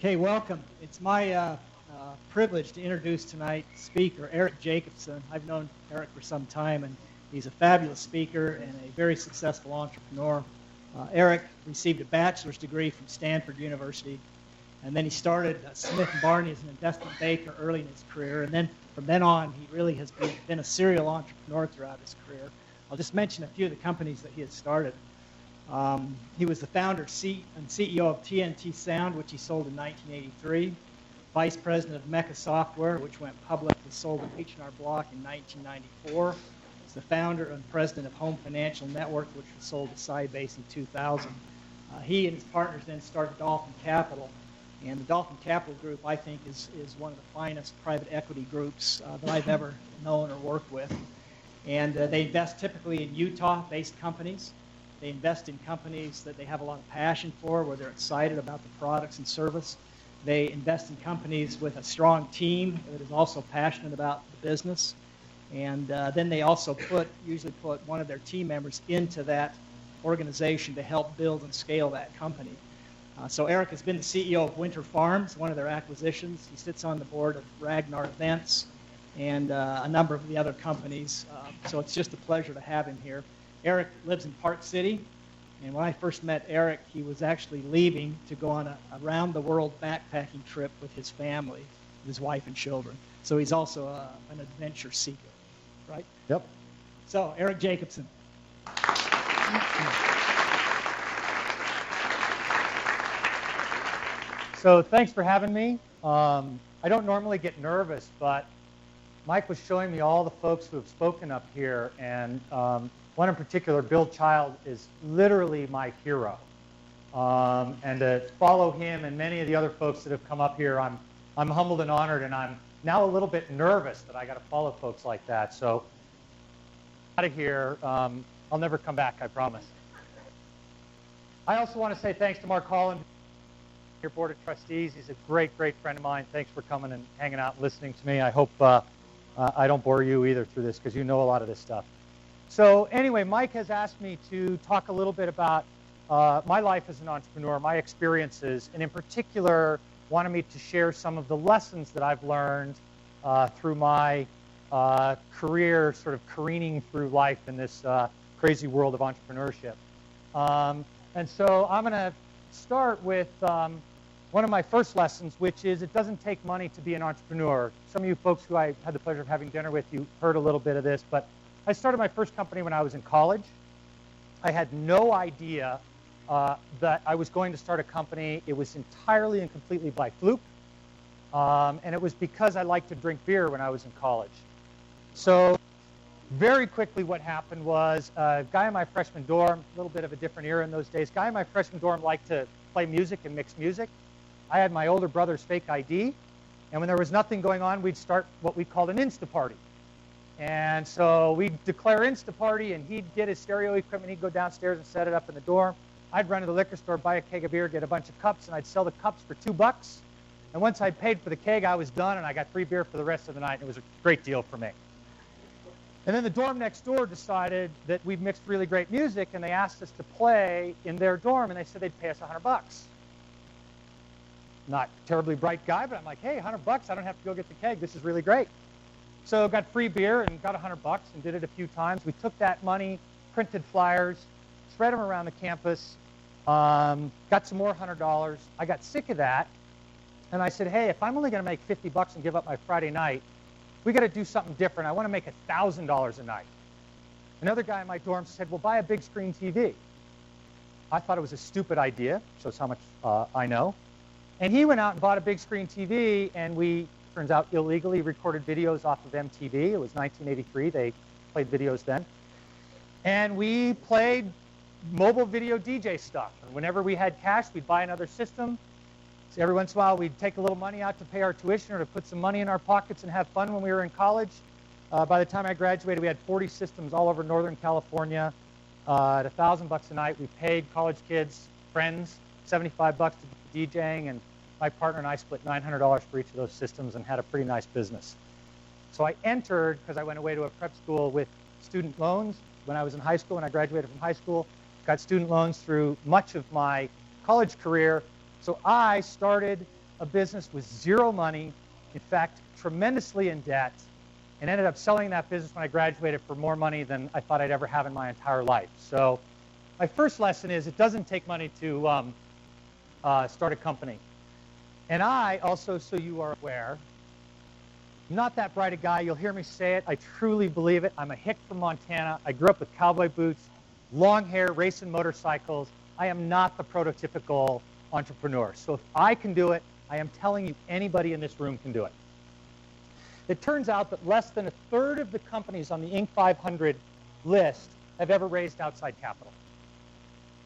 Okay, welcome. It's my privilege to introduce tonight's speaker, Eric Jacobsen. I've known Eric for some time, and he's a fabulous speaker and a very successful entrepreneur. Eric received a bachelor's degree from Stanford University, and then he started Smith Barney as an investment banker early in his career, and then from then on, he really has been a serial entrepreneur throughout his career. I'll just mention a few of the companies that he has started. He was the founder and CEO of TNT Sound, which he sold in 1983. Vice president of MECA Software, which went public and sold to H&R Block in 1994. He's the founder and president of Home Financial Network, which was sold to Sybase in 2000. He and his partners then started Dolphin Capital. And the Dolphin Capital Group, I think, is one of the finest private equity groups that I've ever known or worked with. And they invest typically in Utah-based companies. They invest in companies that they have a lot of passion for, where they're excited about the products and service. They invest in companies with a strong team that is also passionate about the business. And then they also usually put one of their team members into that organization to help build and scale that company. So Eric has been the CEO of Winter Farms, one of their acquisitions. He sits on the board of Ragnar Events and a number of the other companies. So it's just a pleasure to have him here. Eric lives in Park City, and when I first met Eric, he was actually leaving to go on a around-the-world backpacking trip with his family, his wife and children. So he's also an adventure seeker, right? Yep. So, Eric Jacobsen. So thanks for having me. I don't normally get nervous, but Mike was showing me all the folks who have spoken up here, and one in particular, Bill Child, is literally my hero. And to follow him and many of the other folks that have come up here, I'm humbled and honored, and I'm now a little bit nervous that I got to follow folks like that. So out of here, I'll never come back, I promise. I also want to say thanks to Mark Holland, your board of trustees. He's a great, great friend of mine. Thanks for coming and hanging out and listening to me. I hope I don't bore you either through this, because you know a lot of this stuff. So anyway, Mike has asked me to talk a little bit about my life as an entrepreneur, my experiences, and in particular wanted me to share some of the lessons that I've learned through my career, sort of careening through life in this crazy world of entrepreneurship. And so I'm going to start with one of my first lessons, which is it doesn't take money to be an entrepreneur. Some of you folks who I had the pleasure of having dinner with, you heard a little bit of this, but I started my first company when I was in college. I had no idea that I was going to start a company. It was entirely and completely by fluke, and it was because I liked to drink beer when I was in college. So very quickly what happened was a guy in my freshman dorm, a little bit of a different era in those days, guy in my freshman dorm liked to play music and mix music. I had my older brother's fake ID, and when there was nothing going on, we'd start what we called an Insta party. And so we'd declare Insta party, and he'd get his stereo equipment, he'd go downstairs and set it up in the dorm. I'd run to the liquor store, buy a keg of beer, get a bunch of cups, and I'd sell the cups for $2. And once I'd paid for the keg, I was done, and I got free beer for the rest of the night, and it was a great deal for me. And then the dorm next door decided that we'd mixed really great music, and they asked us to play in their dorm, and they said they'd pay us $100. Not a terribly bright guy, but I'm like, hey, $100, I don't have to go get the keg. This is really great. So got free beer and got $100 and did it a few times. We took that money, printed flyers, spread them around the campus, got some more $100. I got sick of that, and I said, hey, if I'm only going to make $50 and give up my Friday night, we got to do something different. I want to make $1,000 a night. Another guy in my dorm said, well, buy a big screen TV. I thought it was a stupid idea, shows how much I know. And he went out and bought a big screen TV, and we, turns out, illegally recorded videos off of MTV. It was 1983. They played videos then. And we played mobile video DJ stuff. And whenever we had cash, we'd buy another system. So every once in a while, we'd take a little money out to pay our tuition or to put some money in our pockets and have fun when we were in college. By the time I graduated, we had 40 systems all over Northern California at $1,000 a night. We paid college kids, friends, $75 to do DJing, and my partner and I split $900 for each of those systems and had a pretty nice business. So I entered, because I went away to a prep school with student loans when I was in high school. When I graduated from high school, got student loans through much of my college career. So I started a business with zero money, in fact, tremendously in debt, and ended up selling that business when I graduated for more money than I thought I'd ever have in my entire life. So my first lesson is it doesn't take money to start a company. And I also, so you are aware, I'm not that bright a guy. You'll hear me say it. I truly believe it. I'm a hick from Montana. I grew up with cowboy boots, long hair, racing motorcycles. I am not the prototypical entrepreneur. So if I can do it, I am telling you anybody in this room can do it. It turns out that less than a third of the companies on the Inc. 500 list have ever raised outside capital.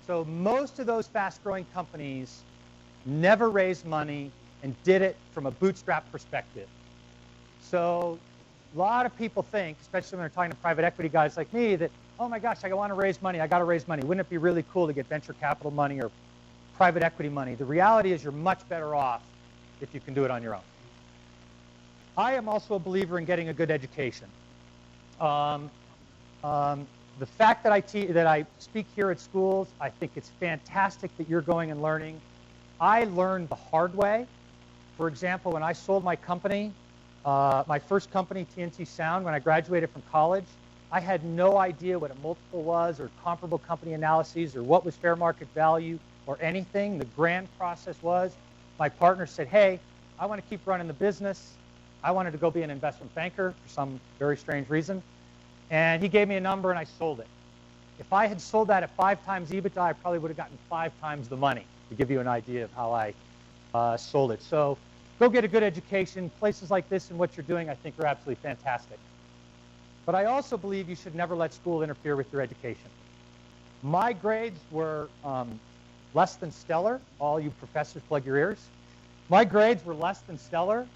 So most of those fast-growing companies never raised money and did it from a bootstrap perspective. So a lot of people think, especially when they're talking to private equity guys like me, that, oh my gosh, I want to raise money. I got to raise money. Wouldn't it be really cool to get venture capital money or private equity money? The reality is you're much better off if you can do it on your own. I am also a believer in getting a good education. The fact that I speak here at schools, I think it's fantastic that you're going and learning. I learned the hard way. For example, when I sold my company, my first company, TNT Sound, when I graduated from college, I had no idea what a multiple was or comparable company analyses or what was fair market value or anything. The grand process was my partner said, hey, I want to keep running the business. I wanted to go be an investment banker for some very strange reason. And he gave me a number and I sold it. If I had sold that at 5 times EBITDA, I probably would have gotten 5 times the money, to give you an idea of how I sold it. So go get a good education. Places like this and what you're doing, I think, are absolutely fantastic. But I also believe you should never let school interfere with your education. My grades were less than stellar. All you professors, plug your ears. My grades were less than stellar.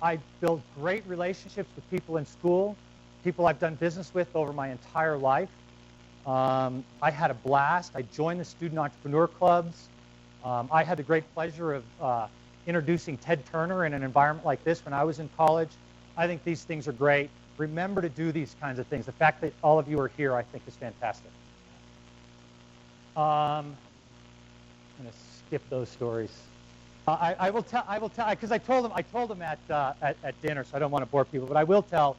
I built great relationships with people in school, people I've done business with over my entire life. I had a blast. I joined the student entrepreneur clubs. I had the great pleasure of introducing Ted Turner in an environment like this when I was in college. I think these things are great. Remember to do these kinds of things. The fact that all of you are here, I think, is fantastic. I'm going to skip those stories. I will tell, because I told them at dinner, so I don't want to bore people, but I will tell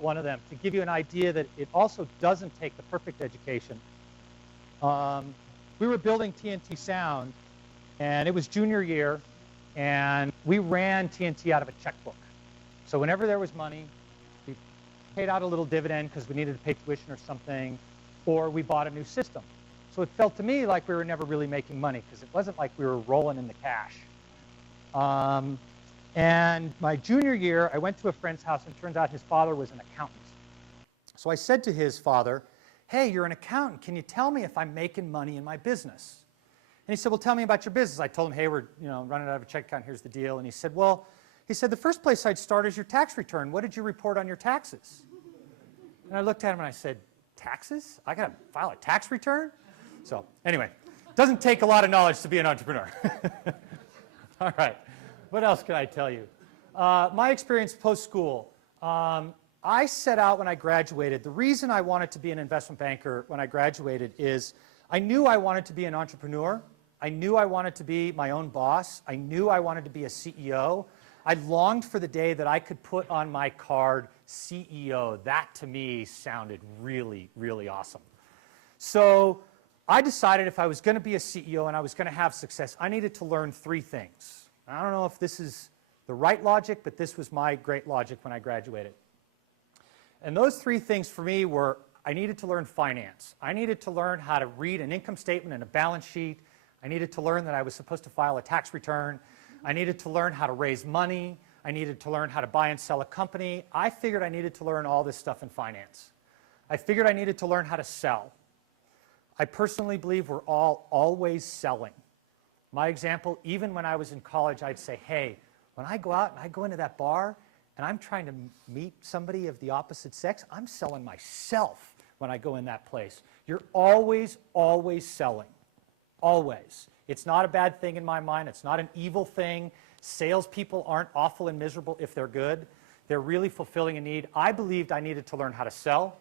one of them to give you an idea that it also doesn't take the perfect education. We were building TNT Sound, and it was junior year, and we ran TNT out of a checkbook. So whenever there was money, we paid out a little dividend because we needed to pay tuition or something, or we bought a new system. So it felt to me like we were never really making money because it wasn't like we were rolling in the cash. And my junior year, I went to a friend's house, and it turns out his father was an accountant. So I said to his father, hey, you're an accountant. Can you tell me if I'm making money in my business? And he said, well, tell me about your business. I told him, hey, we're running out of a check account. Here's the deal. And he said, well, the first place I'd start is your tax return. What did you report on your taxes? And I looked at him and I said, taxes? I got to file a tax return? So anyway, it doesn't take a lot of knowledge to be an entrepreneur. All right. What else can I tell you? My experience post-school. I set out when I graduated. The reason I wanted to be an investment banker when I graduated is I knew I wanted to be an entrepreneur. I knew I wanted to be my own boss. I knew I wanted to be a CEO. I longed for the day that I could put on my card CEO. That, to me, sounded really, really awesome. So I decided if I was going to be a CEO and I was going to have success, I needed to learn 3 things. I don't know if this is the right logic, but this was my great logic when I graduated. And those 3 things for me were I needed to learn finance. I needed to learn how to read an income statement and a balance sheet. I needed to learn that I was supposed to file a tax return. I needed to learn how to raise money. I needed to learn how to buy and sell a company. I figured I needed to learn all this stuff in finance. I figured I needed to learn how to sell. I personally believe we're all always selling. My example, even when I was in college, I'd say, hey, when I go out and I go into that bar and I'm trying to meet somebody of the opposite sex, I'm selling myself when I go in that place. You're always, always selling. Always. It's not a bad thing in my mind. It's not an evil thing. Salespeople aren't awful and miserable if they're good. They're really fulfilling a need. I believed I needed to learn how to sell.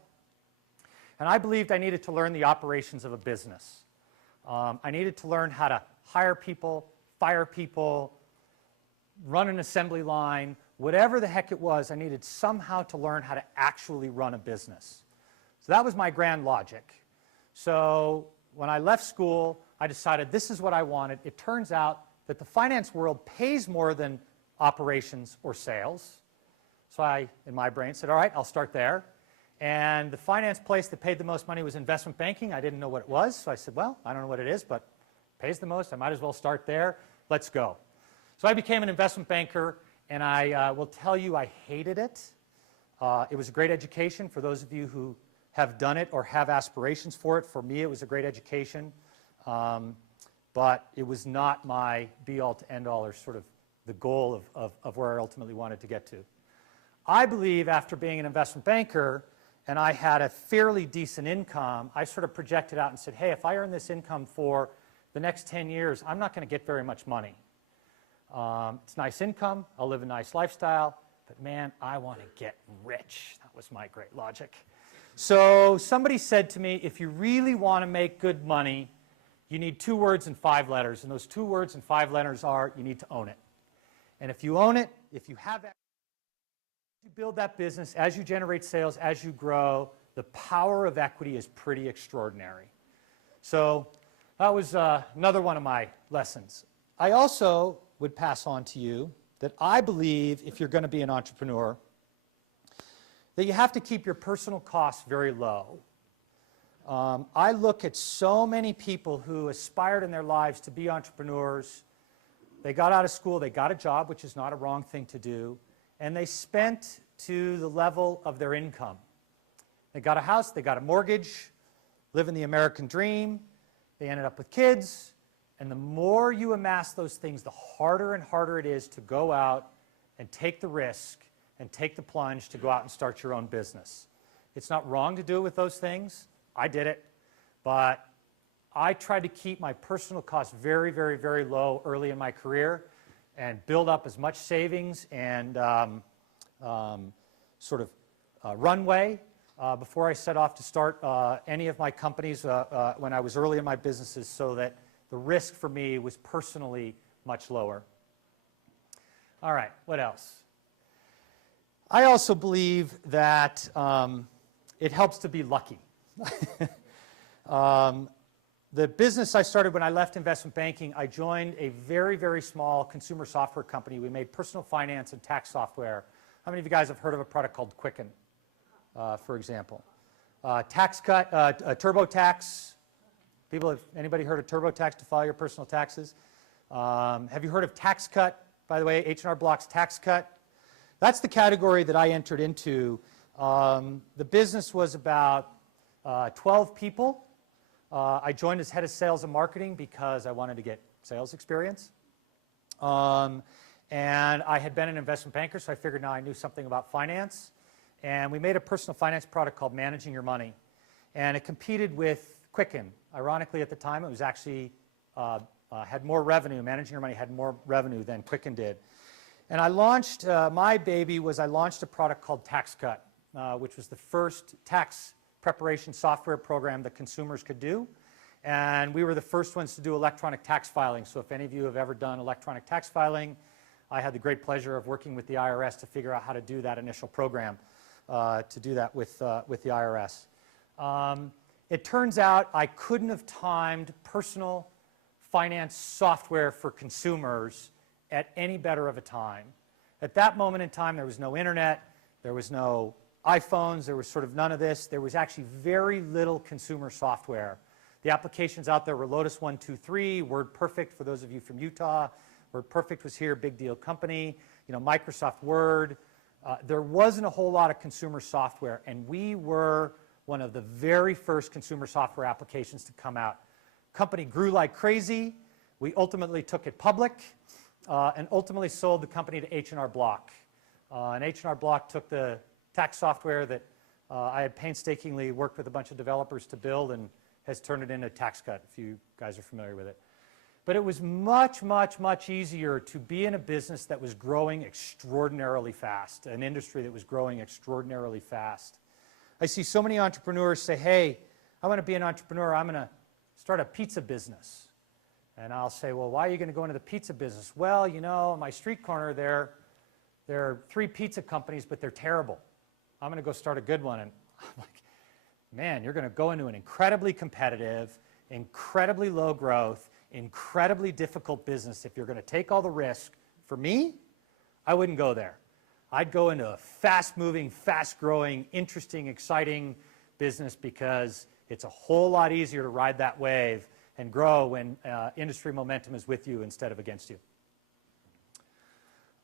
And I believed I needed to learn the operations of a business. I needed to learn how to hire people, fire people, run an assembly line, whatever the heck it was, I needed somehow to learn how to actually run a business. So that was my grand logic. So when I left school, I decided this is what I wanted. It turns out that the finance world pays more than operations or sales. So I, in my brain, said, all right, I'll start there. And the finance place that paid the most money was investment banking. I didn't know what it was, so I said, well, I don't know what it is, but it pays the most. I might as well start there. Let's go. So I became an investment banker, and I will tell you I hated it. It was a great education for those of you who have done it or have aspirations for it. For me, it was a great education, but it was not my be-all to end-all or sort of the goal of where I ultimately wanted to get to. I believe after being an investment banker and I had a fairly decent income, I sort of projected out and said, hey, if I earn this income for the next 10 years, I'm not going to get very much money. It's nice income, I'll live a nice lifestyle, but man, I want to get rich. That was my great logic. So somebody said to me, if you really want to make good money, you need 2 words and 5 letters, and those 2 words and 5 letters are you need to own it. And if you own it, if you have that, you build that business, as you generate sales, as you grow, the power of equity is pretty extraordinary. So that was another one of my lessons. I also would pass on to you that I believe if you're going to be an entrepreneur, that you have to keep your personal costs very low. I look at so many people who aspired in their lives to be entrepreneurs. They got out of school, they got a job, which is not a wrong thing to do, and they spent to the level of their income. They got a house, they got a mortgage, living the American dream, they ended up with kids, and the more you amass those things, the harder and harder it is to go out and take the risk and take the plunge to go out and start your own business. It's not wrong to do it with those things. I did it, but I tried to keep my personal costs very, very, very low early in my career and build up as much savings and sort of runway before I set off to start any of my companies when I was early in my businesses, so that the risk for me was personally much lower. All right, what else? I also believe that it helps to be lucky. The business I started when I left investment banking, I joined a very, very small consumer software company. We made personal finance and tax software. How many of you guys have heard of a product called Quicken, for example? TurboTax. Anybody heard of TurboTax to file your personal taxes? Have you heard of TaxCut? By the way, H&R Block's TaxCut. That's the category that I entered into. The business was about 12 people. I joined as head of sales and marketing because I wanted to get sales experience. And I had been an investment banker, so I figured now I knew something about finance. And we made a personal finance product called Managing Your Money. And it competed with Quicken. Ironically, at the time, it was actually had more revenue. Managing Your Money had more revenue than Quicken did. And I launched, my baby was I launched a product called TaxCut, which was the first tax preparation software program that consumers could do. And we were the first ones to do electronic tax filing. So if any of you have ever done electronic tax filing, I had the great pleasure of working with the IRS to figure out how to do that initial program, to do that with the IRS. It turns out I couldn't have timed personal finance software for consumers at any better of a time. At that moment in time, there was no internet, there was no iPhones, there was sort of none of this. There was actually very little consumer software. The applications out there were Lotus 123, WordPerfect for those of you from Utah. WordPerfect was here, big deal company. You know, Microsoft Word. There wasn't a whole lot of consumer software, and we were one of the very first consumer software applications to come out. Company grew like crazy. We ultimately took it public and ultimately sold the company to H&R Block. And H&R Block took the tax software that I had painstakingly worked with a bunch of developers to build and has turned it into TaxCut, if you guys are familiar with it. But it was much, much, much easier to be in a business that was growing extraordinarily fast, an industry that was growing extraordinarily fast. I see so many entrepreneurs say, hey, I want to be an entrepreneur, I'm going to start a pizza business. And I'll say, well, why are you going to go into the pizza business? Well, you know, my street corner there are 3 pizza companies, but they're terrible. I'm going to go start a good one. And I'm like, man, you're going to go into an incredibly competitive, incredibly low growth, incredibly difficult business. If you're going to take all the risk, for me, I wouldn't go there. I'd go into a fast-moving, fast-growing, interesting, exciting business because it's a whole lot easier to ride that wave and grow when industry momentum is with you instead of against you.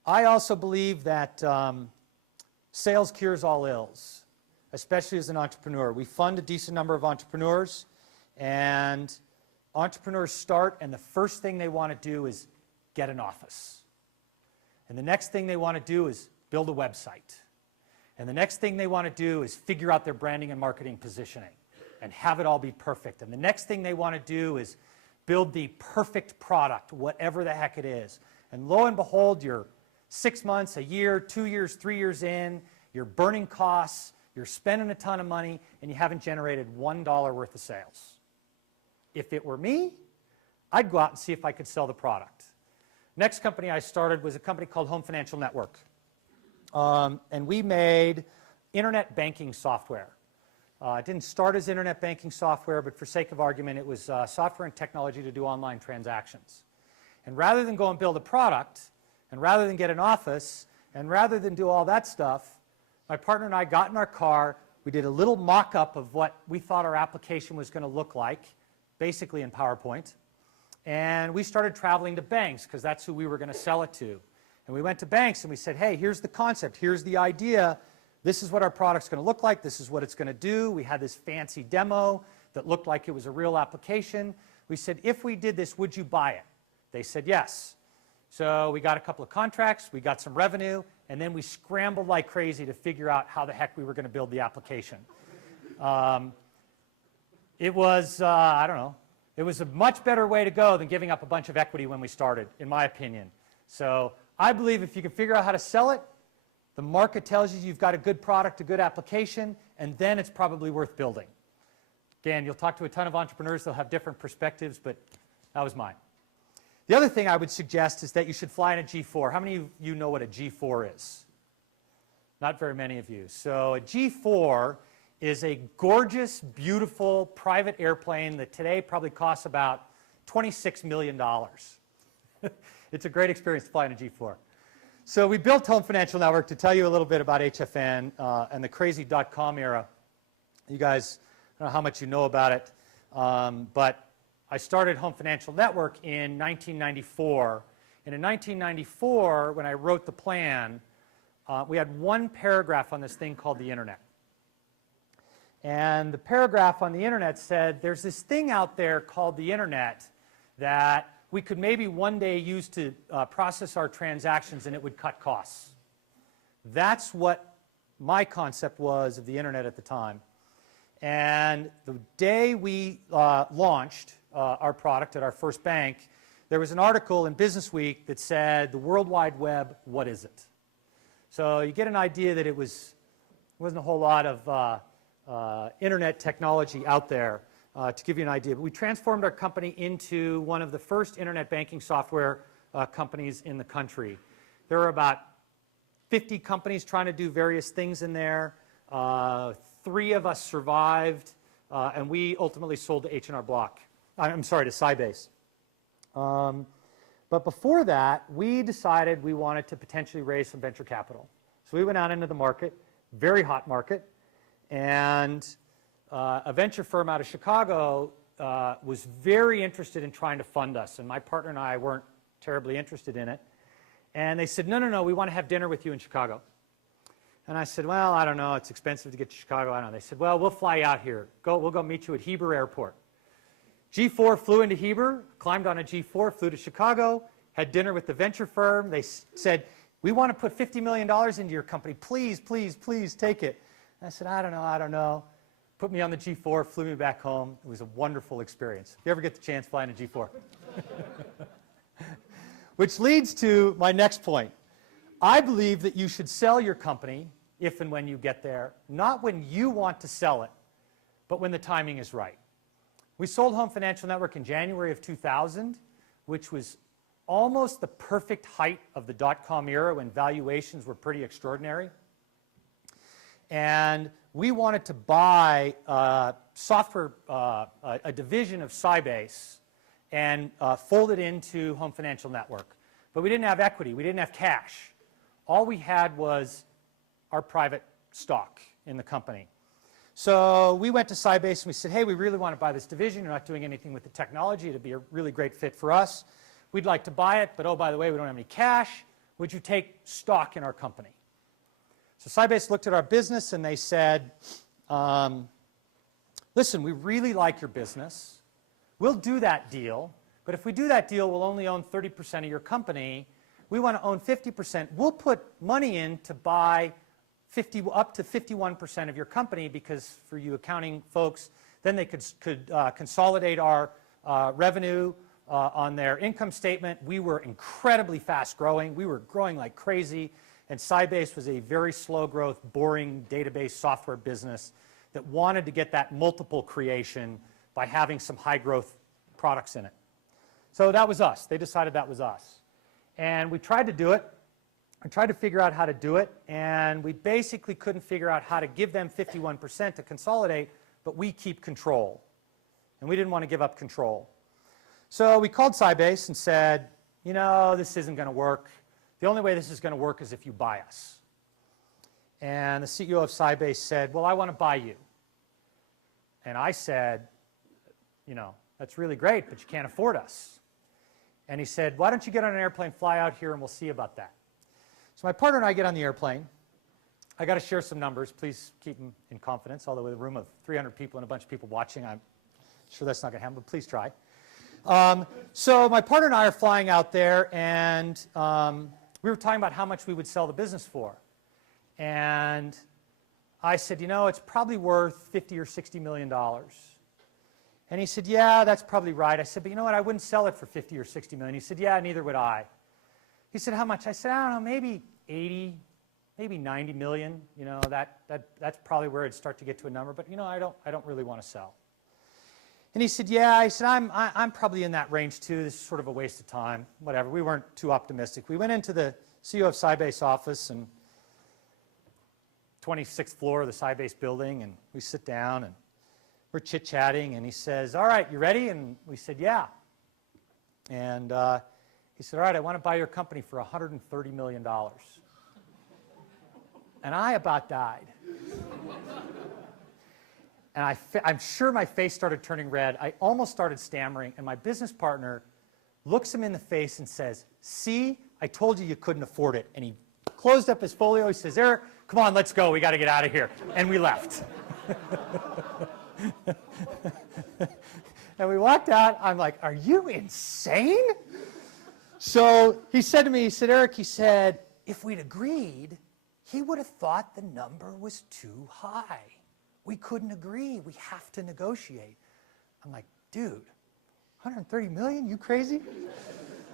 I also believe that sales cures all ills, especially as an entrepreneur. We fund a decent number of entrepreneurs, and entrepreneurs start, and the first thing they want to do is get an office. And the next thing they want to do is build a website. And the next thing they want to do is figure out their branding and marketing positioning and have it all be perfect. And the next thing they want to do is build the perfect product, whatever the heck it is. And lo and behold, you're 6 months, a year, 2 years, 3 years in, you're burning costs, you're spending a ton of money, and you haven't generated $1 worth of sales. If it were me, I'd go out and see if I could sell the product. Next company I started was a company called Home Financial Network. And we made internet banking software. It didn't start as internet banking software, but for sake of argument, it was software and technology to do online transactions. And rather than go and build a product, and rather than get an office, and rather than do all that stuff, my partner and I got in our car, we did a little mock-up of what we thought our application was going to look like, basically in PowerPoint, and we started traveling to banks because that's who we were going to sell it to. And we went to banks and we said, hey, here's the concept, here's the idea, this is what our product's going to look like, this is what it's going to do. We had this fancy demo that looked like it was a real application. We said, if we did this, would you buy it? They said yes. So we got a couple of contracts, we got some revenue, and then we scrambled like crazy to figure out how the heck we were going to build the application. It was, I don't know, it was a much better way to go than giving up a bunch of equity when we started, in my opinion. So I believe if you can figure out how to sell it, the market tells you you've got a good product, a good application, and then it's probably worth building. Again, you'll talk to a ton of entrepreneurs, they'll have different perspectives, but that was mine. The other thing I would suggest is that you should fly in a G4. How many of you know what a G4 is? Not very many of you. So a G4 is a gorgeous, beautiful private airplane that today probably costs about $26 million. It's a great experience to fly in a G4. So we built Home Financial Network to tell you a little bit about HFN and the crazy .com era. You guys, I don't know how much you know about it, but I started Home Financial Network in 1994. And in 1994, when I wrote the plan, we had one paragraph on this thing called the Internet. And the paragraph on the Internet said, there's this thing out there called the Internet that we could maybe one day use to process our transactions and it would cut costs. That's what my concept was of the Internet at the time. And the day we launched our product at our first bank, there was an article in Business Week that said, the World Wide Web, what is it? So you get an idea that it wasn't a whole lot of Internet technology out there. To give you an idea, but we transformed our company into one of the first internet banking software companies in the country. There were about 50 companies trying to do various things in there. 3 of us survived, and we ultimately sold to H&R Block. I'm sorry, to Sybase. But before that, we decided we wanted to potentially raise some venture capital. So we went out into the market, very hot market, and a venture firm out of Chicago was very interested in trying to fund us, and my partner and I weren't terribly interested in it. And they said, no, we want to have dinner with you in Chicago. And I said, well, I don't know, it's expensive to get to Chicago. I don't know. They said, well, we'll fly out here. We'll go meet you at Heber Airport. G4 flew into Heber, climbed on a G4, flew to Chicago, had dinner with the venture firm. They said, we want to put $50 million into your company. Please, please, please take it. And I said, I don't know. Put me on the G4, flew me back home. It was a wonderful experience. If you ever get the chance, fly in a G4. Which leads to my next point. I believe that you should sell your company if and when you get there, not when you want to sell it, but when the timing is right. We sold Home Financial Network in January of 2000. which was almost the perfect height of the dot-com era when valuations were pretty extraordinary. And we wanted to buy software, a division of Sybase, and fold it into Home Financial Network. But we didn't have equity. We didn't have cash. All we had was our private stock in the company. So we went to Sybase and we said, hey, we really want to buy this division. You're not doing anything with the technology. It'd be a really great fit for us. We'd like to buy it, but oh, by the way, we don't have any cash. Would you take stock in our company? So Sybase looked at our business and they said, listen, we really like your business. We'll do that deal, but if we do that deal, we'll only own 30% of your company. We want to own 50%. We'll put money in to buy up to 51% of your company, because for you accounting folks, then they could consolidate our revenue on their income statement. We were incredibly fast growing. We were growing like crazy, and Sybase was a very slow growth, boring database software business that wanted to get that multiple creation by having some high growth products in it. So that was us. They decided that was us. And we tried to do it. I tried to figure out how to do it, and we basically couldn't figure out how to give them 51% to consolidate, but we keep control. And we didn't want to give up control. So we called Sybase and said, you know, this isn't going to work. The only way this is going to work is if you buy us. And the CEO of Sybase said, well, I want to buy you. And I said, you know, that's really great, but you can't afford us. And he said, why don't you get on an airplane, fly out here, and we'll see about that. So my partner and I get on the airplane. I got to share some numbers. Please keep them in confidence, although with a room of 300 people and a bunch of people watching, I'm sure that's not going to happen, but please try. So my partner and I are flying out there, and we were talking about how much we would sell the business for. And I said, you know, it's probably worth $50 or $60 million. And he said, yeah, that's probably right. I said, but you know what, I wouldn't sell it for $50 or $60 million. He said, yeah, neither would I. He said, how much? I said, I don't know, maybe 80, maybe 90 million. You know, that's probably where it'd start to get to a number. But you know, I don't really want to sell. And he said, yeah. I said, I'm probably in that range too. This is sort of a waste of time. Whatever. We weren't too optimistic. We went into the CEO of Sybase office, and 26th floor of the Sybase building, and we sit down and we're chit-chatting, and he says, all right, you ready? And we said, yeah. And he said, all right, I want to buy your company for $130 million. And I about died. And I'm sure my face started turning red. I almost started stammering, and my business partner looks him in the face and says, see, I told you couldn't afford it. And he closed up his folio. He says, Eric, come on, let's go. We got to get out of here. And we left. And we walked out. I'm like, are you insane? So he said to me, he said, Eric, he said, if we'd agreed, he would have thought the number was too high. We couldn't agree. We have to negotiate. I'm like, dude, 130 million? You crazy?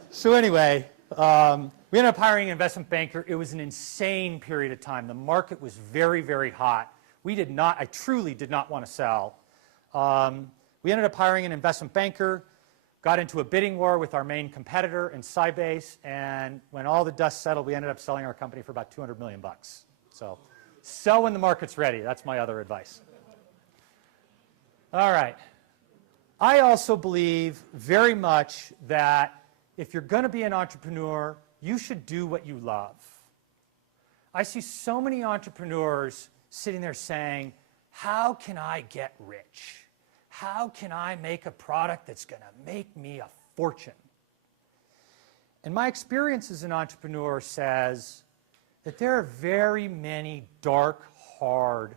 So anyway, we ended up hiring an investment banker. It was an insane period of time. The market was very, very hot. I truly did not want to sell. We ended up hiring an investment banker, got into a bidding war with our main competitor in Sybase, and when all the dust settled, we ended up selling our company for about 200 million bucks. So sell when the market's ready. That's my other advice. All right. I also believe very much that if you're going to be an entrepreneur, you should do what you love. I see so many entrepreneurs sitting there saying, how can I get rich? How can I make a product that's going to make me a fortune? And my experience as an entrepreneur says that there are very many dark, hard,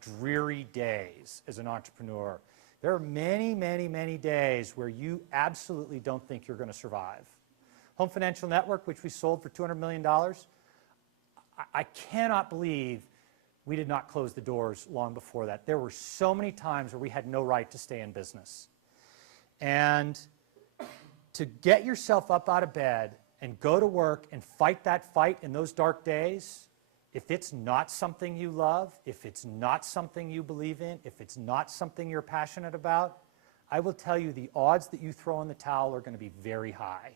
dreary days as an entrepreneur. There are many, many, many days where you absolutely don't think you're going to survive. Home Financial Network, which we sold for $200 million, I cannot believe we did not close the doors long before that. There were so many times where we had no right to stay in business. And to get yourself up out of bed and go to work and fight that fight in those dark days, if it's not something you love, if it's not something you believe in, if it's not something you're passionate about, I will tell you the odds that you throw in the towel are going to be very high.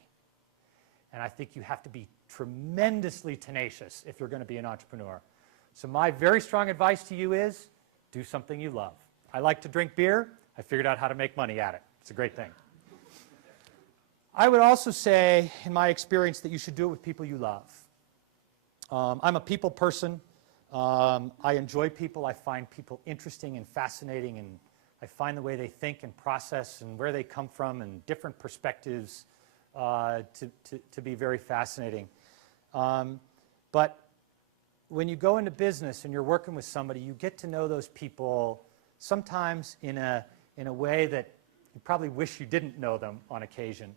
And I think you have to be tremendously tenacious if you're going to be an entrepreneur. So my very strong advice to you is do something you love. I like to drink beer. I figured out how to make money at it. It's a great thing. I would also say, in my experience, that you should do it with people you love. I'm a people person. I enjoy people. I find people interesting and fascinating, and I find the way they think and process and where they come from and different perspectives to be very fascinating. But when you go into business and you're working with somebody, you get to know those people sometimes in a way that you probably wish you didn't know them on occasion.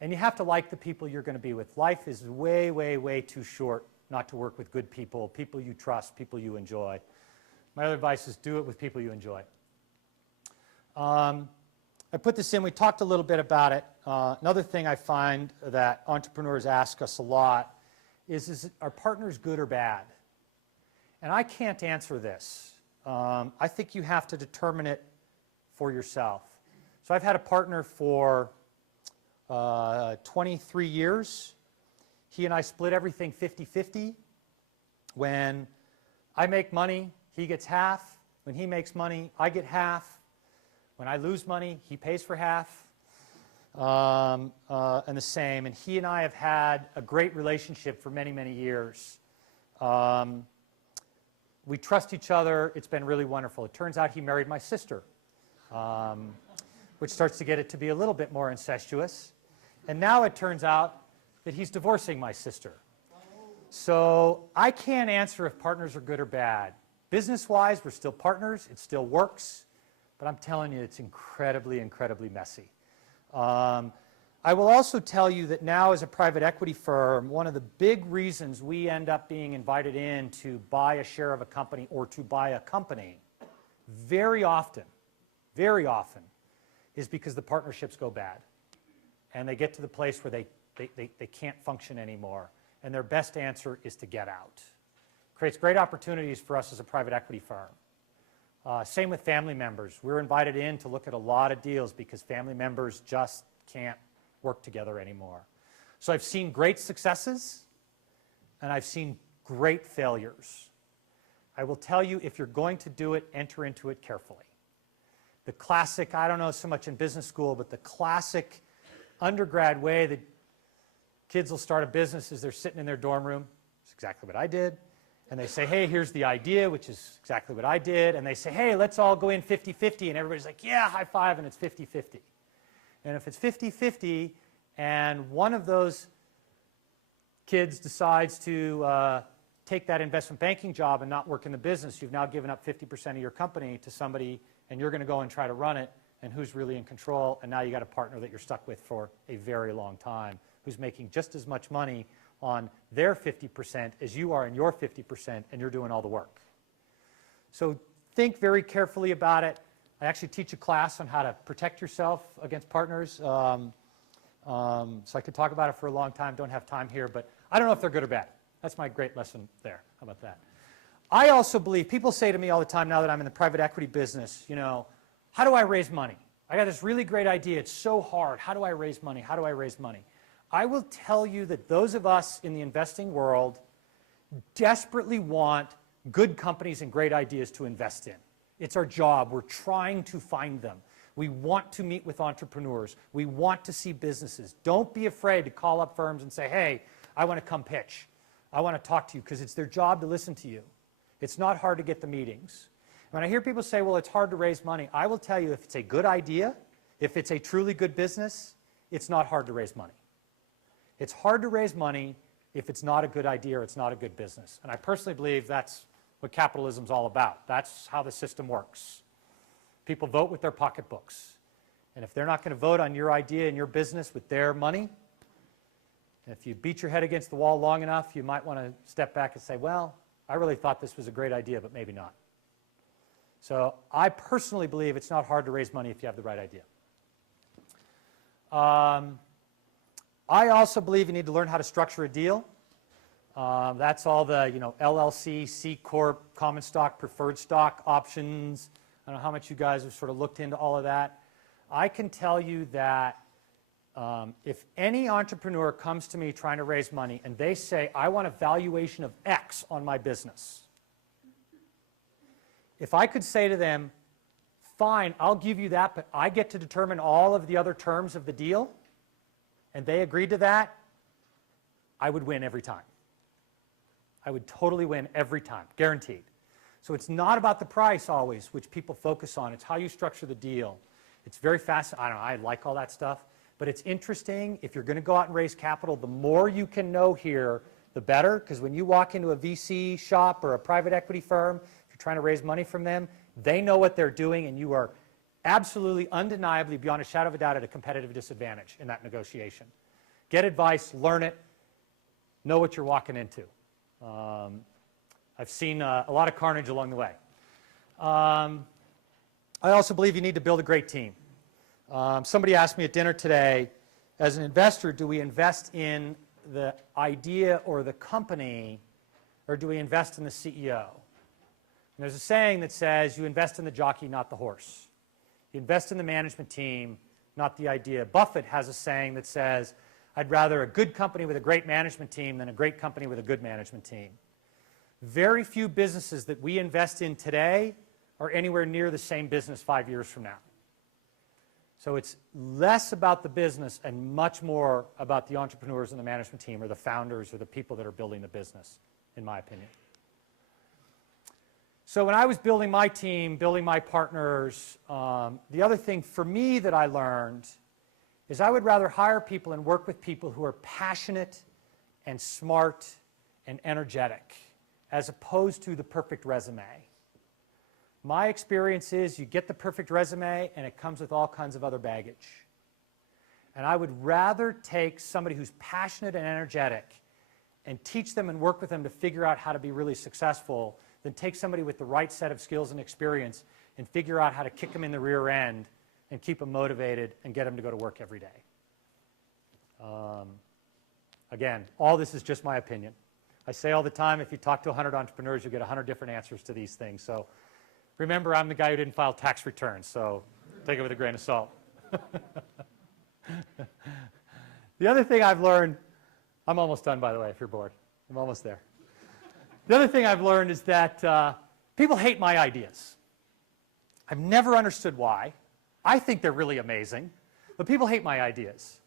And you have to like the people you're going to be with. Life is way, way, way too short not to work with good people, people you trust, people you enjoy. My other advice is do it with people you enjoy. I put this in, we talked a little bit about it. Another thing I find that entrepreneurs ask us a lot is are partners good or bad? And I can't answer this. I think you have to determine it for yourself. So I've had a partner for 23 years. He and I split everything 50-50. When I make money, he gets half. When he makes money, I get half. When I lose money, he pays for half. And the same. And he and I have had a great relationship for many, many years. We trust each other. It's been really wonderful. It turns out he married my sister, which starts to get it to be a little bit more incestuous. And now it turns out that he's divorcing my sister. So I can't answer if partners are good or bad. Business-wise, we're still partners. It still works. But I'm telling you, it's incredibly, incredibly messy. I will also tell you that now as a private equity firm, one of the big reasons we end up being invited in to buy a share of a company or to buy a company very often, is because the partnerships go bad. And they get to the place where they can't function anymore. And their best answer is to get out. Creates great opportunities for us as a private equity firm. Same with family members. We're invited in to look at a lot of deals because family members just can't work together anymore. So I've seen great successes, and I've seen great failures. I will tell you, if you're going to do it, enter into it carefully. The classic, I don't know so much in business school, but the classic undergrad way that kids will start a business is they're sitting in their dorm room. That's exactly what I did. And they say, hey, here's the idea, which is exactly what I did. And they say, hey, let's all go in 50-50. And everybody's like, yeah, high five, and it's 50-50. And if it's 50-50 and one of those kids decides to take that investment banking job and not work in the business, you've now given up 50% of your company to somebody, and you're going to go and try to run it, and who's really in control, and now you got a partner that you're stuck with for a very long time, who's making just as much money on their 50% as you are in your 50%, and you're doing all the work. So think very carefully about it. I actually teach a class on how to protect yourself against partners. So I could talk about it for a long time. Don't have time here, but I don't know if they're good or bad. That's my great lesson there. How about that? I also believe, people say to me all the time now that I'm in the private equity business, you know, how do I raise money? I got this really great idea. It's so hard. How do I raise money? How do I raise money? I will tell you that those of us in the investing world desperately want good companies and great ideas to invest in. It's our job. We're trying to find them. We want to meet with entrepreneurs. We want to see businesses. Don't be afraid to call up firms and say, hey, I want to come pitch. I want to talk to you, because it's their job to listen to you. It's not hard to get the meetings. When I hear people say, well, it's hard to raise money, I will tell you, if it's a good idea, if it's a truly good business, it's not hard to raise money. It's hard to raise money if it's not a good idea or it's not a good business. And I personally believe that's what capitalism's all about. That's how the system works. People vote with their pocketbooks. And if they're not going to vote on your idea and your business with their money, if you beat your head against the wall long enough, you might want to step back and say, well, I really thought this was a great idea, but maybe not. So I personally believe it's not hard to raise money if you have the right idea. I also believe you need to learn how to structure a deal. That's all the LLC, C Corp, common stock, preferred stock options. I don't know how much you guys have sort of looked into all of that. I can tell you that if any entrepreneur comes to me trying to raise money and they say, I want a valuation of X on my business, if I could say to them, fine, I'll give you that, but I get to determine all of the other terms of the deal, and they agreed to that, I would win every time. I would totally win every time, guaranteed. So it's not about the price always, which people focus on. It's how you structure the deal. It's very fast. I don't know, I like all that stuff. But it's interesting. If you're going to go out and raise capital, the more you can know here, the better. Because when you walk into a VC shop or a private equity firm, if you're trying to raise money from them, they know what they're doing, and you are absolutely, undeniably, beyond a shadow of a doubt, at a competitive disadvantage in that negotiation. Get advice, learn it, know what you're walking into. I've seen a lot of carnage along the way. I also believe you need to build a great team. Somebody asked me at dinner today, as an investor, do we invest in the idea or the company, or do we invest in the CEO? And there's a saying that says you invest in the jockey, not the horse. You invest in the management team, not the idea. Buffett has a saying that says, I'd rather a good company with a great management team than a great company with a good management team. Very few businesses that we invest in today are anywhere near the same business 5 years from now. So it's less about the business and much more about the entrepreneurs and the management team, or the founders, or the people that are building the business, in my opinion. So when I was building my team, building my partners, the other thing for me that I learned is I would rather hire people and work with people who are passionate and smart and energetic, as opposed to the perfect resume. My experience is you get the perfect resume and it comes with all kinds of other baggage. And I would rather take somebody who's passionate and energetic and teach them and work with them to figure out how to be really successful than take somebody with the right set of skills and experience and figure out how to kick them in the rear end and keep them motivated and get them to go to work every day. Again, all this is just my opinion. I say all the time, if you talk to 100 entrepreneurs, you'll get 100 different answers to these things. So remember, I'm the guy who didn't file tax returns, so take it with a grain of salt. The other thing I've learned, I'm almost done, by the way, if you're bored. I'm almost there. The other thing I've learned is that people hate my ideas. I've never understood why. I think they're really amazing, but people hate my ideas.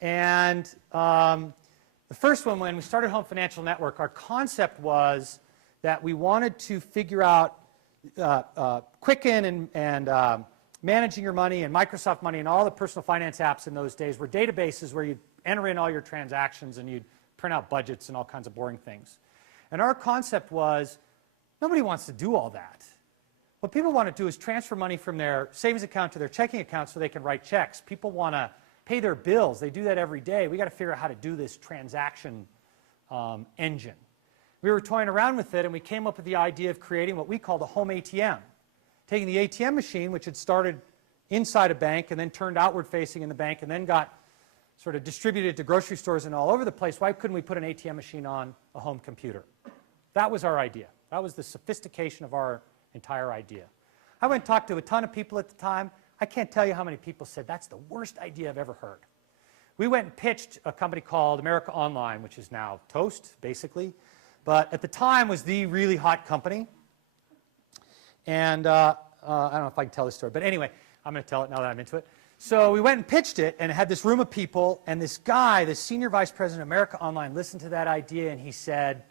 And the first one, when we started Home Financial Network, our concept was that we wanted to figure out Quicken and managing your money and Microsoft Money and all the personal finance apps in those days were databases where you'd enter in all your transactions and you'd print out budgets and all kinds of boring things. And our concept was, nobody wants to do all that. What people want to do is transfer money from their savings account to their checking account so they can write checks. People want to pay their bills. They do that every day. We got to figure out how to do this transaction engine. We were toying around with it, and we came up with the idea of creating what we called a home ATM. Taking the ATM machine, which had started inside a bank and then turned outward facing in the bank and then got sort of distributed to grocery stores and all over the place. Why couldn't we put an ATM machine on a home computer? That was our idea. That was the sophistication of our entire idea. I went and talked to a ton of people at the time. I can't tell you how many people said, that's the worst idea I've ever heard. We went and pitched a company called America Online, which is now Toast, basically. But at the time was the really hot company. And I don't know if I can tell this story, but anyway, I'm going to tell it now that I'm into it. So we went and pitched it, and it had this room of people, and this guy, the senior vice president of America Online, listened to that idea, and he said,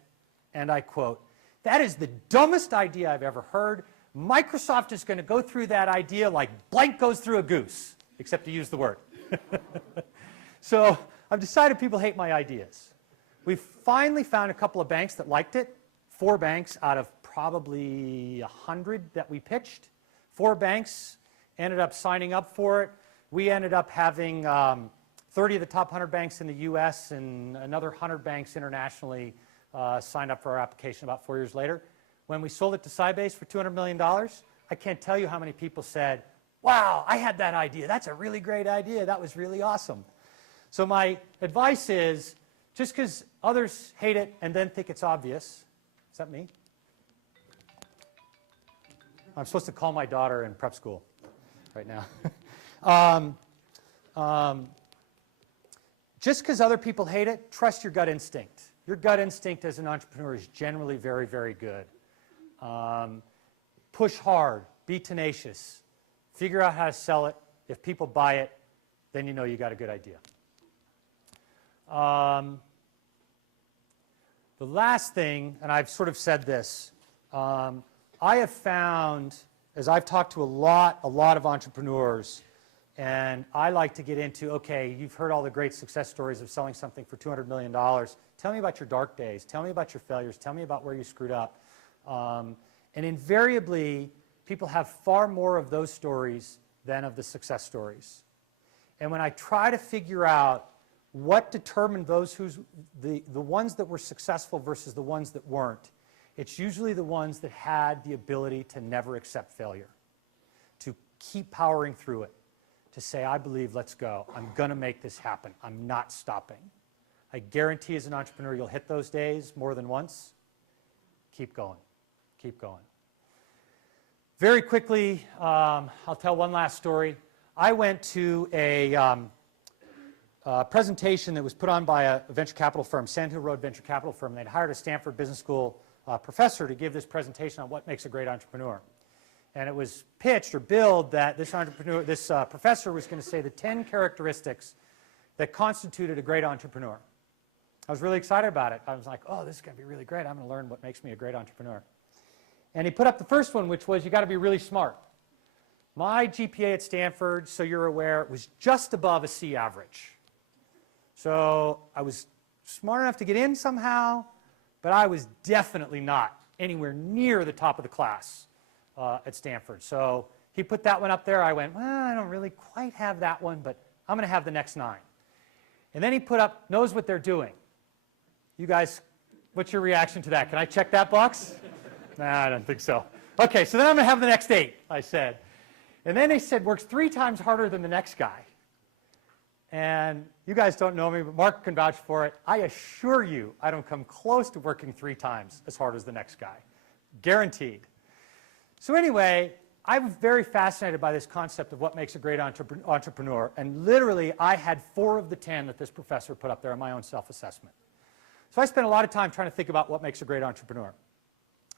and I quote, "That is the dumbest idea I've ever heard. Microsoft is going to go through that idea like blank goes through a goose," except to use the word. So I've decided people hate my ideas. We finally found a couple of banks that liked it, 4 banks out of probably 100 that we pitched. 4 banks ended up signing up for it. We ended up having 30 of the top 100 banks in the US and another 100 banks internationally signed up for our application about 4 years later. When we sold it to Sybase for $200 million, I can't tell you how many people said, "Wow, I had that idea. That's a really great idea. That was really awesome." So my advice is, just because others hate it and then think it's obvious, is that me? I'm supposed to call my daughter in prep school right now. Just because other people hate it, trust your gut instinct. Your gut instinct as an entrepreneur is generally very, very good. Push hard, be tenacious, figure out how to sell it. If people buy it, then you know you got a good idea. The last thing, and I've sort of said this, I have found, as I've talked to a lot of entrepreneurs, and I like to get into, okay, you've heard all the great success stories of selling something for $200 million. Tell me about your dark days. Tell me about your failures. Tell me about where you screwed up. And invariably, people have far more of those stories than of the success stories. And when I try to figure out what determined those the ones that were successful versus the ones that weren't, it's usually the ones that had the ability to never accept failure, to keep powering through it, to say, I believe, let's go. I'm going to make this happen. I'm not stopping. I guarantee as an entrepreneur you'll hit those days more than once. Keep going. Keep going. Very quickly, I'll tell one last story. I went to a presentation that was put on by a venture capital firm, Sand Hill Road Venture Capital Firm. They'd hired a Stanford Business School professor to give this presentation on what makes a great entrepreneur. And it was pitched or billed that this professor was going to say the 10 characteristics that constituted a great entrepreneur. I was really excited about it. I was like, oh, this is going to be really great. I'm going to learn what makes me a great entrepreneur. And he put up the first one, which was you got to be really smart. My GPA at Stanford, so you're aware, was just above a C average. So I was smart enough to get in somehow, but I was definitely not anywhere near the top of the class at Stanford. So he put that one up there. I went, well, I don't really quite have that one, but I'm going to have the next 9. And then he put up, knows what they're doing. You guys, what's your reaction to that? Can I check that box? Nah, I don't think so. Okay, so then I'm going to have the next 8, I said. And then he said, works 3 times harder than the next guy. And you guys don't know me, but Mark can vouch for it. I assure you, I don't come close to working 3 times as hard as the next guy. Guaranteed. So anyway, I was very fascinated by this concept of what makes a great entrepreneur. And literally, I had 4 of the 10 that this professor put up there in my own self-assessment. So I spent a lot of time trying to think about what makes a great entrepreneur.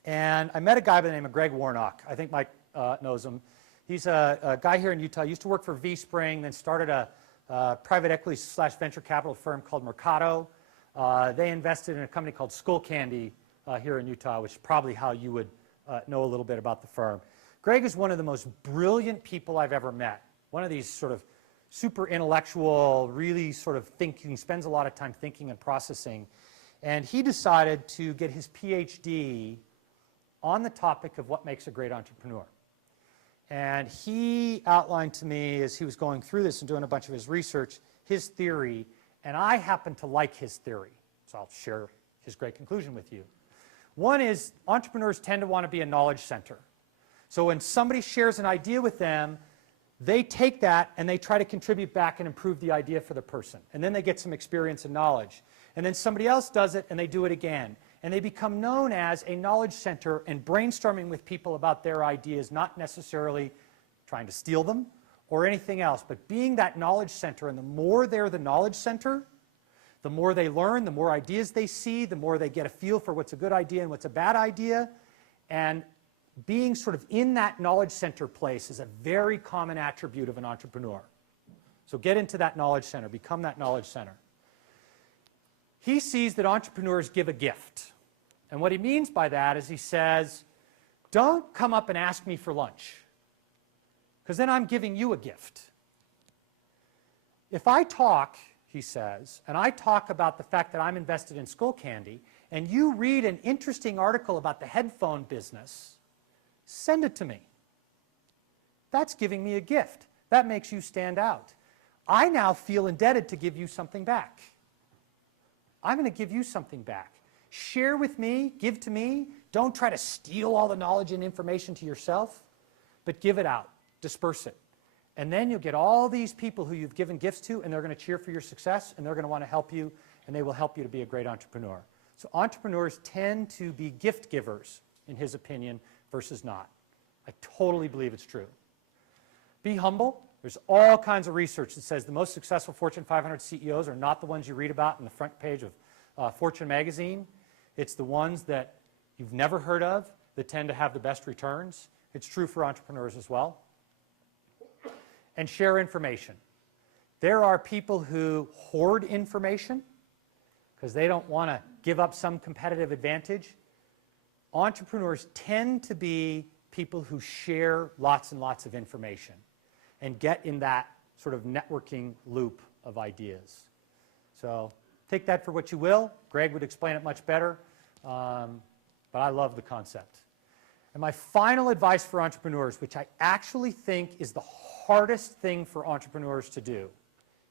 And I met a guy by the name of Greg Warnock. I think Mike knows him. He's a guy here in Utah. He used to work for V-Spring, then started a private equity / venture capital firm called Mercado. They invested in a company called Skull Candy here in Utah, which is probably how you would know a little bit about the firm. Greg is one of the most brilliant people I've ever met. One of these sort of super intellectual, really sort of thinking, spends a lot of time thinking and processing. And he decided to get his PhD on the topic of what makes a great entrepreneur. And he outlined to me, as he was going through this and doing a bunch of his research, his theory, and I happen to like his theory. So I'll share his great conclusion with you. One is entrepreneurs tend to want to be a knowledge center. So when somebody shares an idea with them, they take that and they try to contribute back and improve the idea for the person. And then they get some experience and knowledge. And then somebody else does it and they do it again. And they become known as a knowledge center and brainstorming with people about their ideas, not necessarily trying to steal them or anything else, but being that knowledge center. And the more they're the knowledge center, the more they learn, the more ideas they see, the more they get a feel for what's a good idea and what's a bad idea. And being sort of in that knowledge center place is a very common attribute of an entrepreneur. So get into that knowledge center, become that knowledge center. He sees that entrepreneurs give a gift. And what he means by that is he says, don't come up and ask me for lunch, because then I'm giving you a gift. If I talk, he says, and I talk about the fact that I'm invested in Skull Candy, and you read an interesting article about the headphone business, send it to me. That's giving me a gift. That makes you stand out. I now feel indebted to give you something back. I'm going to give you something back. Share with me, give to me. Don't try to steal all the knowledge and information to yourself, but give it out, disperse it. And then you'll get all these people who you've given gifts to, and they're going to cheer for your success, and they're going to want to help you, and they will help you to be a great entrepreneur. So entrepreneurs tend to be gift givers, in his opinion, versus not. I totally believe it's true. Be humble. There's all kinds of research that says the most successful Fortune 500 CEOs are not the ones you read about in the front page of Fortune magazine. It's the ones that you've never heard of that tend to have the best returns. It's true for entrepreneurs as well. And share information. There are people who hoard information because they don't want to give up some competitive advantage. Entrepreneurs tend to be people who share lots and lots of information and get in that sort of networking loop of ideas. So take that for what you will. Greg would explain it much better, but I love the concept. And my final advice for entrepreneurs, which I actually think is the hardest thing for entrepreneurs to do,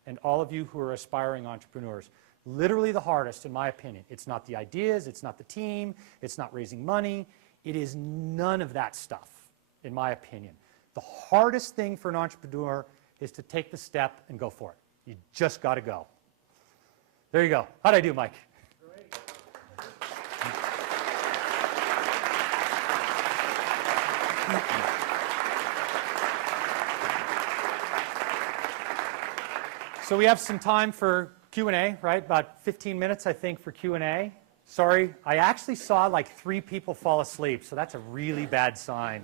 and all of you who are aspiring entrepreneurs, literally the hardest in my opinion. It's not the ideas, it's not the team, it's not raising money. It is none of that stuff, in my opinion. The hardest thing for an entrepreneur is to take the step and go for it. You just got to go. There you go. How'd I do, Mike? Great. So we have some time for Q&A, right? About 15 minutes, I think, for Q&A. Sorry, I actually saw like 3 people fall asleep, so that's a really bad sign.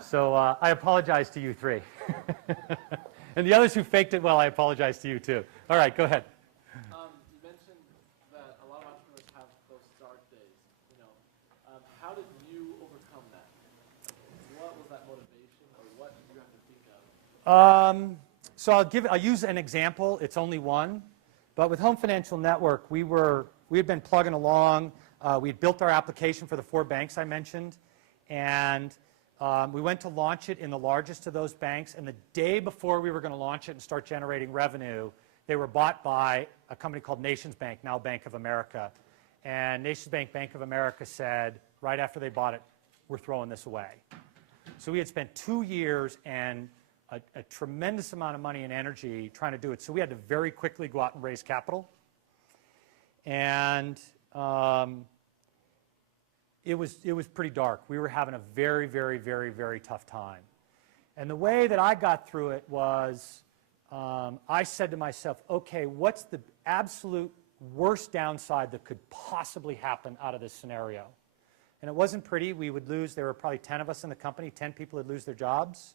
So I apologize to you 3. And the others who faked it well, I apologize to you too. All right, go ahead. You mentioned that a lot of entrepreneurs have those dark days. How did you overcome that? What was that motivation, or what did you have to think of? So I'll use an example. It's only one, but with Home Financial Network, we had been plugging along. We had built our application for the 4 banks I mentioned, and we went to launch it in the largest of those banks, and the day before we were going to launch it and start generating revenue, they were bought by a company called Nations Bank, now Bank of America. And Nations Bank, Bank of America said, right after they bought it, we're throwing this away. So we had spent 2 years and a tremendous amount of money and energy trying to do it. So we had to very quickly go out and raise capital. And it was pretty dark. We were having a very, very, very, very tough time. And the way that I got through it was I said to myself, okay, what's the absolute worst downside that could possibly happen out of this scenario? And it wasn't pretty. We would lose, there were probably 10 of us in the company, 10 people would lose their jobs.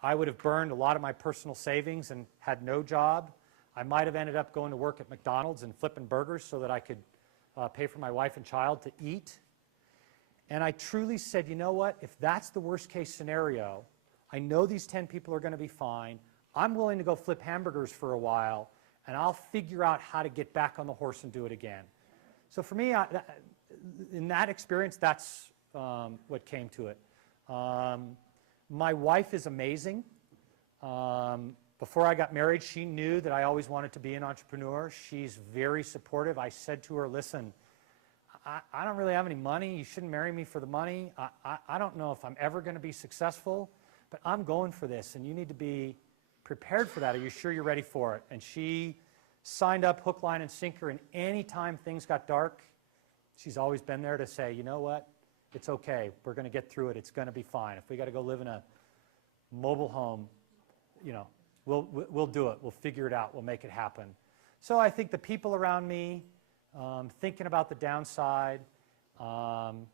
I would have burned a lot of my personal savings and had no job. I might have ended up going to work at McDonald's and flipping burgers so that I could pay for my wife and child to eat. And I truly said, you know what, if that's the worst case scenario, I know these 10 people are going to be fine. I'm willing to go flip hamburgers for a while, and I'll figure out how to get back on the horse and do it again. So for me, in that experience, that's what came to it. My wife is amazing. Before I got married, she knew that I always wanted to be an entrepreneur. She's very supportive. I said to her, listen, I don't really have any money. You shouldn't marry me for the money. I don't know if I'm ever going to be successful, but I'm going for this, and you need to be prepared for that. Are you sure you're ready for it? And she signed up hook, line, and sinker, and any time things got dark, she's always been there to say, you know what? It's okay. We're going to get through it. It's going to be fine. If we got to go live in a mobile home, we'll do it. We'll figure it out. We'll make it happen. So I think the people around me, thinking about the downside, and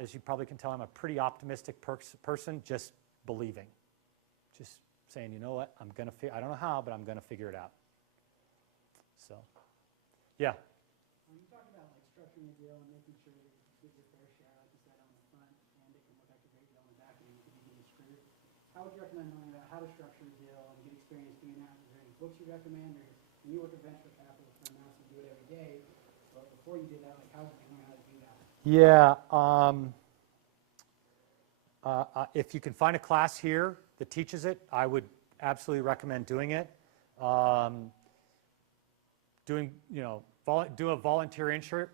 as you probably can tell, I'm a pretty optimistic person, just believing. Just saying, you know what? I don't know how, but I'm going to figure it out. So, yeah. You talked about structuring a deal and making sure that you get your fair share, like you said, on the front, and it can look like a great deal on the back, and you could be getting screwed. How would you recommend knowing about how to structure a deal and get experience doing that? Is there any books you recommend, or when you work at venture capital firm now, so you do it every day, but before you did that, how did you learn how to do that? Yeah. If you can find a class here that teaches it, I would absolutely recommend doing it. Do a volunteer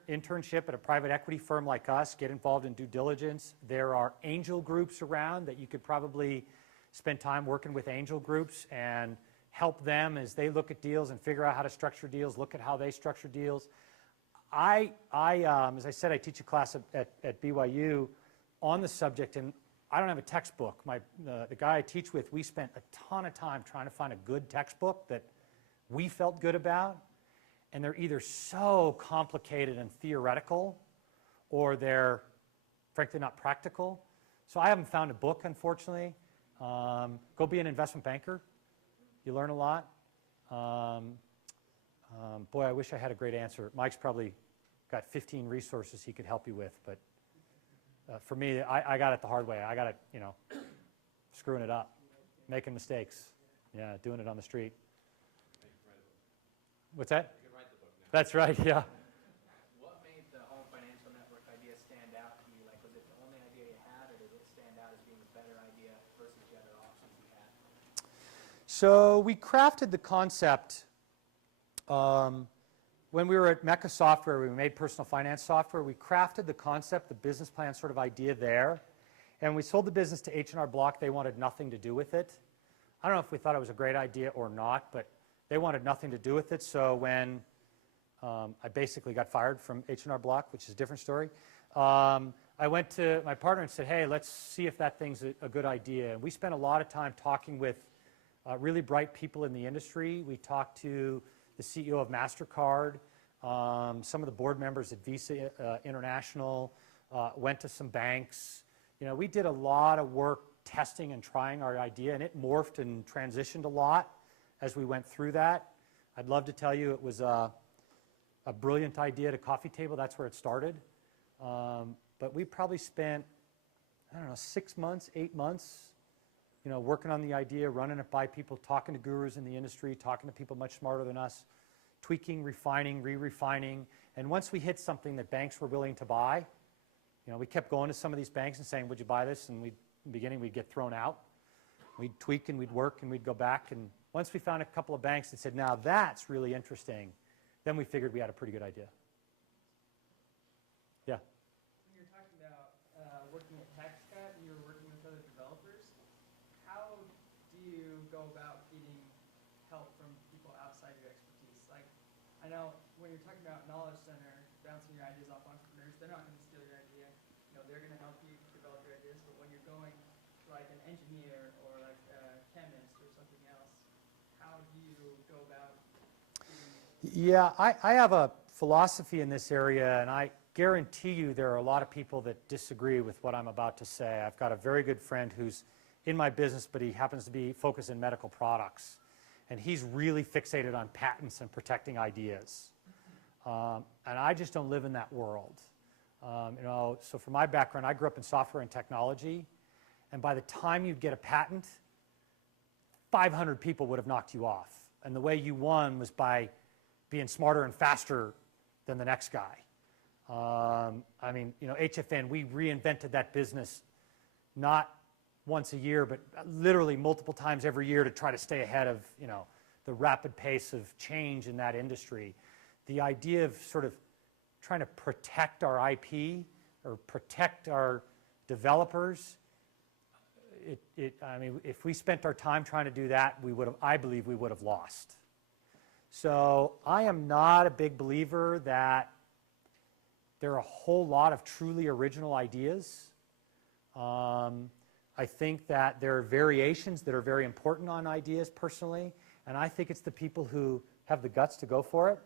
internship at a private equity firm like us, get involved in due diligence. There are angel groups around that you could probably spend time working with angel groups and help them as they look at deals and figure out how to structure deals, look at how they structure deals. As I said, I teach a class at BYU on the subject, and I don't have a textbook. The guy I teach with, we spent a ton of time trying to find a good textbook that we felt good about, and they're either so complicated and theoretical, or they're frankly not practical. So I haven't found a book, unfortunately. Go be an investment banker. You learn a lot. Boy, I wish I had a great answer. Mike's probably got 15 resources he could help you with, but for me, I got it the hard way. I got it, screwing it up, making mistakes, doing it on the street. What's that? You can write the book now. That's right, yeah. What made the home financial network idea stand out to you? Like, was it the only idea you had, or did it stand out as being a better idea versus the other options you had? So we crafted the concept when we were at MECA Software. We made personal finance software. We crafted the concept, the business plan sort of idea there, and we sold the business to H&R Block. They wanted nothing to do with it. I don't know if we thought it was a great idea or not, but they wanted nothing to do with it. So when I basically got fired from H&R Block, which is a different story, I went to my partner and said, hey, let's see if that thing's a good idea. And we spent a lot of time talking with really bright people in the industry. We talked to the CEO of MasterCard, some of the board members at Visa International, went to some banks. We did a lot of work testing and trying our idea, and it morphed and transitioned a lot as we went through that. I'd love to tell you it was a brilliant idea at a coffee table. That's where it started. But we probably spent, 6 months, 8 months, working on the idea, running it by people, talking to gurus in the industry, talking to people much smarter than us, tweaking, refining, re-refining. And once we hit something that banks were willing to buy, we kept going to some of these banks and saying, would you buy this? And in the beginning, we'd get thrown out. We'd tweak and we'd work and we'd go back. And once we found a couple of banks that said, now that's really interesting, then we figured we had a pretty good idea. Yeah? When you're talking about working at TaxCat and you're working with other developers, how do you go about getting help from people outside your expertise? Like, I know when you're talking about Knowledge Center, bouncing your ideas off entrepreneurs, they're not going to steal your idea. They're going to help you develop your ideas, but when you're going to like an engineer or like a chemist or something else, how do you go about Yeah, I have a philosophy in this area, and I guarantee you there are a lot of people that disagree with what I'm about to say. I've got a very good friend who's in my business, but he happens to be focused in medical products. And he's really fixated on patents and protecting ideas. And I just don't live in that world. So from my background, I grew up in software and technology. And by the time you'd get a patent, 500 people would have knocked you off. And the way you won was by being smarter and faster than the next guy. HFN, we reinvented that business not once a year, but literally multiple times every year to try to stay ahead of, the rapid pace of change in that industry. The idea of sort of trying to protect our IP or protect our developers, if we spent our time trying to do that, I believe we would have lost. So I am not a big believer that there are a whole lot of truly original ideas. I think that there are variations that are very important on ideas personally, and I think it's the people who have the guts to go for it,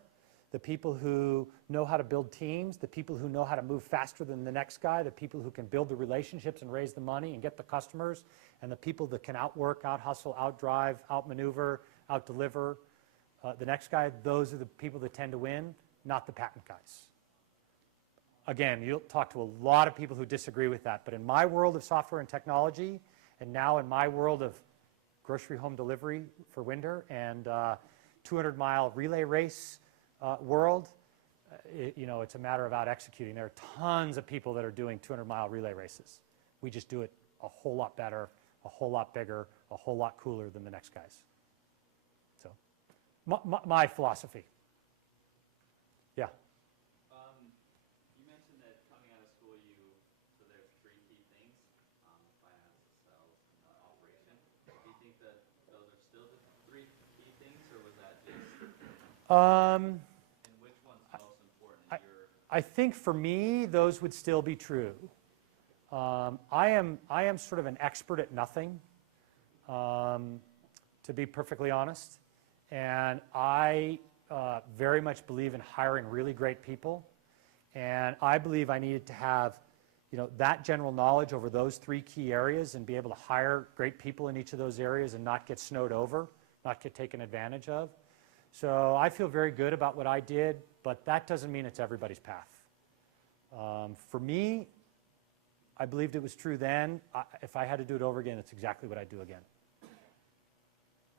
the people who know how to build teams, the people who know how to move faster than the next guy, the people who can build the relationships and raise the money and get the customers, and the people that can outwork, out-hustle, out-drive, out-maneuver, out-deliver the next guy. Those are the people that tend to win, not the patent guys. Again, you'll talk to a lot of people who disagree with that, but in my world of software and technology, and now in my world of grocery home delivery for Winder and 200-mile relay race world, it's a matter of out executing. There are tons of people that are doing 200-mile relay races. We just do it a whole lot better, a whole lot bigger, a whole lot cooler than the next guys. So, my philosophy. Yeah. You mentioned that coming out of school, so there's 3 key things: finance, sales, and operation. Do you think that those are still the 3 key things, or was that just? And which one's most important? I think for me, those would still be true. I am sort of an expert at nothing, to be perfectly honest. And I very much believe in hiring really great people. And I believe I needed to have, that general knowledge over those 3 key areas and be able to hire great people in each of those areas and not get snowed over, not get taken advantage of. So I feel very good about what I did, but that doesn't mean it's everybody's path. For me, I believed it was true then. If I had to do it over again, it's exactly what I'd do again.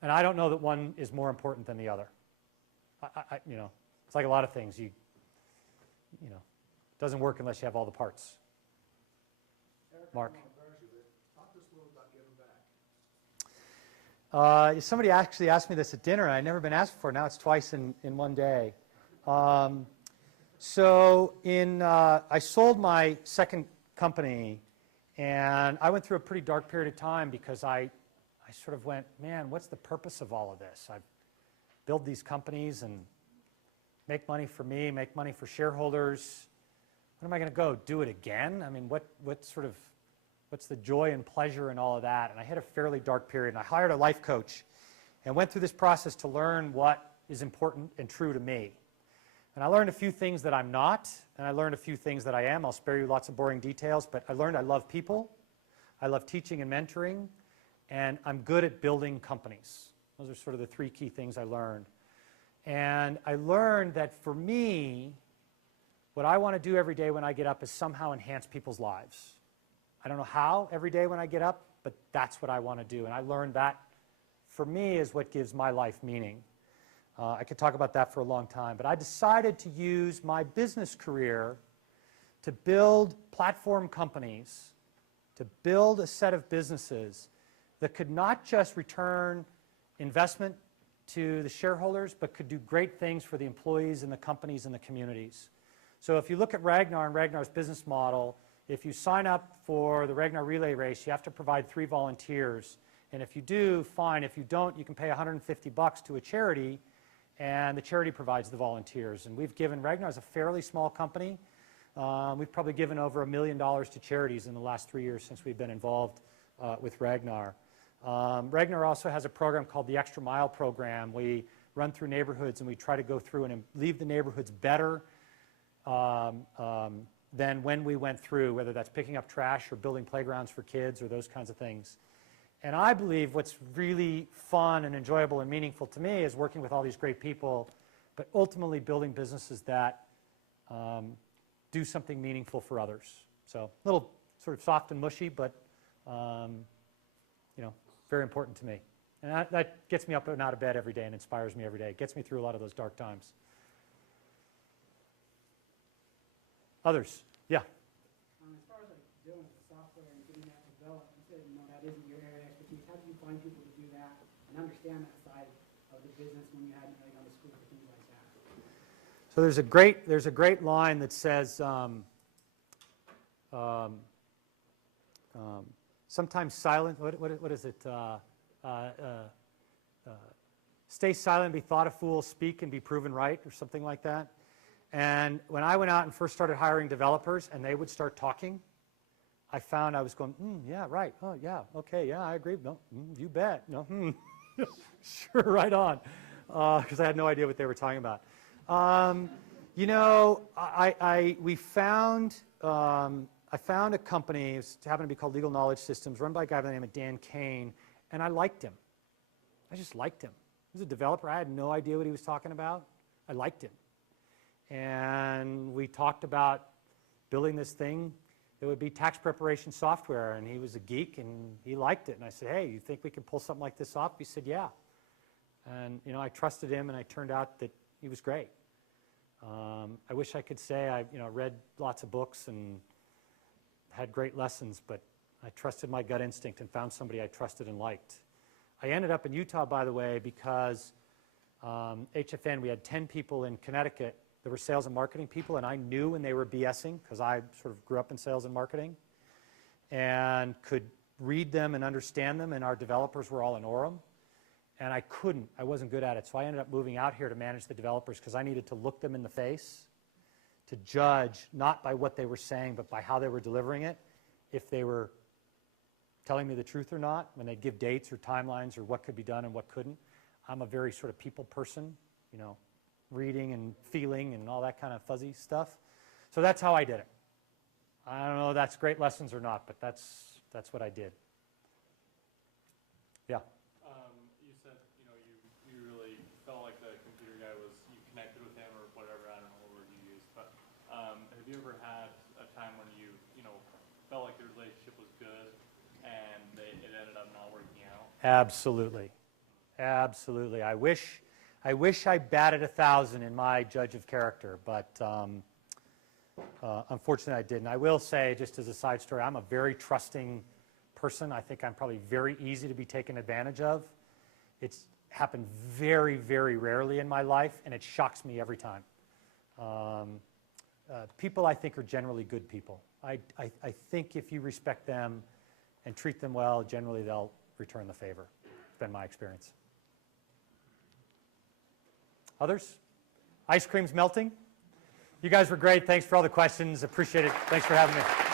And I don't know that one is more important than the other. It's like a lot of things. It doesn't work unless you have all the parts. Mark. Talk to us a little about giving back. Somebody actually asked me this at dinner, and I'd never been asked before. Now it's twice in one day. I sold my second company, and I went through a pretty dark period of time because I sort of went, man, what's the purpose of all of this? I build these companies and make money for me, make money for shareholders. When am I going to go? Do it again? I mean, what's the joy and pleasure in all of that? And I had a fairly dark period, and I hired a life coach and went through this process to learn what is important and true to me. And I learned a few things that I'm not, and I learned a few things that I am. I'll spare you lots of boring details, but I learned I love people, I love teaching and mentoring, and I'm good at building companies. Those are sort of the 3 key things I learned. And I learned that for me, what I want to do every day when I get up is somehow enhance people's lives. I don't know how every day when I get up, but that's what I want to do. And I learned that, for me, is what gives my life meaning. I could talk about that for a long time, but I decided to use my business career to build platform companies, to build a set of businesses that could not just return investment to the shareholders, but could do great things for the employees and the companies and the communities. So if you look at Ragnar and Ragnar's business model, if you sign up for the Ragnar Relay Race, you have to provide 3 volunteers. And if you do, fine. If you don't, you can pay $150 to a charity, and the charity provides the volunteers. And we've given, Ragnar's a fairly small company. We've probably given over $1 million to charities in the last 3 years since we've been involved with Ragnar. Ragnar also has a program called the Extra Mile Program. We run through neighborhoods and we try to go through and leave the neighborhoods better than when we went through, whether that's picking up trash or building playgrounds for kids or those kinds of things. And I believe what's really fun and enjoyable and meaningful to me is working with all these great people, but ultimately building businesses that do something meaningful for others. So a little sort of soft and mushy, but very important to me. And that gets me up and out of bed every day and inspires me every day. It gets me through a lot of those dark times. Others? Yeah. As far as doing the software and getting that developed, you said that isn't your area of expertise. How do you find people to do that and understand that side of the business when you hadn't really gone to school for things like that? So there's a great line that says, sometimes silent. What is it? Stay silent, be thought a fool, speak and be proven right, or something like that. And when I went out and first started hiring developers and they would start talking, I found I was going, yeah, right. Oh, yeah, okay, yeah, I agree. No, you bet. No, sure, right on. Because I had no idea what they were talking about. I found a company, it happened to be called Legal Knowledge Systems, run by a guy by the name of Dan Kane, and I liked him. I just liked him. He was a developer. I had no idea what he was talking about. I liked him. And we talked about building this thing that would be tax preparation software, and he was a geek, and he liked it. And I said, hey, you think we can pull something like this off? He said, yeah. And, I trusted him, and it turned out that he was great. I wish I could say I read lots of books and had great lessons, but I trusted my gut instinct and found somebody I trusted and liked. I ended up in Utah, by the way, because HFN, we had 10 people in Connecticut that were sales and marketing people, and I knew when they were BSing because I sort of grew up in sales and marketing and could read them and understand them, and our developers were all in Orem. And I wasn't good at it, so I ended up moving out here to manage the developers because I needed to look them in the face to judge, not by what they were saying, but by how they were delivering it. if they were telling me the truth or not, when they'd give dates or timelines or what could be done and what couldn't. I'm a very sort of people person, you know, reading and feeling and all that kind of fuzzy stuff. So that's how I did it. I don't know if that's great lessons or not, but that's what I did. Yeah. You said, you know, you really felt like the computer guy was, you connected with him or whatever, I don't know what word you used, but have you ever had a time when you know, felt like the relationship was good and it ended up not working out? Absolutely. Absolutely. I wish I batted 1,000 in my judge of character, but unfortunately I didn't. I will say, just as a side story, I'm a very trusting person. I think I'm probably very easy to be taken advantage of. It's happened very, very rarely in my life, and it shocks me every time. People, I think, are generally good people. I think if you respect them and treat them well, generally they'll return the favor. It's been my experience. Others? Ice cream's melting. You guys were great. Thanks for all the questions. Appreciate it. Thanks for having me.